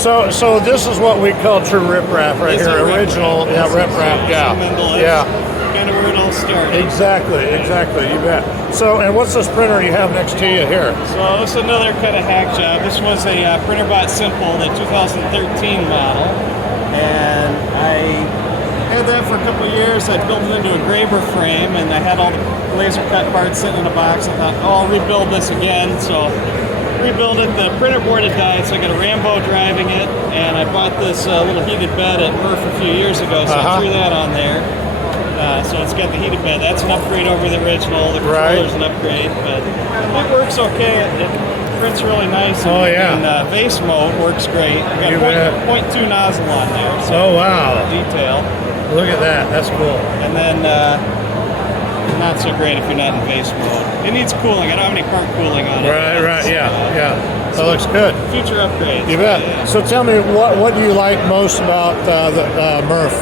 So this is what we call true riprap right here. Original, yeah, riprap, yeah. Kind of where it all started. Exactly, you bet. So, and what's this printer you have next to you here? So this is another kind of hack job. This was a Printer Bot Simple, the 2013 model, and I had that for a couple of years. I built it into a graver frame, and I had all the laser cut parts sitting in a box. I thought, oh, I'll rebuild this again. So rebuild it. The printer board had died, so I got a Rambo driving it, and I bought this little heated bed at MRRF a few years ago, so I threw that on there. So it's got the heated bed. That's an upgrade over the original. The controller's an upgrade, but it works okay. It prints really nice. And vase mode works great. I got 0.2 nozzle on there. So detail. Look at that. That's cool. And then not so great if you're not in vase mode. It needs cooling. I don't have any part cooling on it. Right. Yeah. That looks good. Future upgrades. You bet. Yeah. So tell me, what do you like most about the MRRF?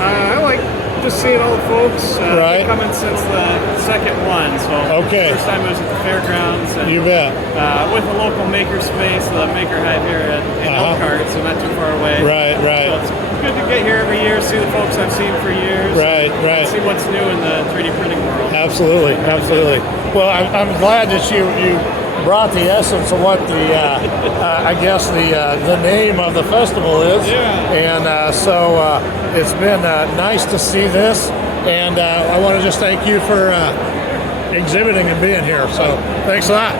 I like just seeing all the folks. Been coming since the second one. So first time I was at the fairgrounds. And, you bet. With a local maker space, the Maker Hive here in Elkhart, so not too far away. Right. So it's good to get here every year, see the folks I've seen for years. Right. See what's new in the 3D printing world. Absolutely. Well, I'm glad that you brought the essence of what the I guess the name of the festival is. And so it's been nice to see this, and I want to just thank you for exhibiting and being here. So thanks a lot.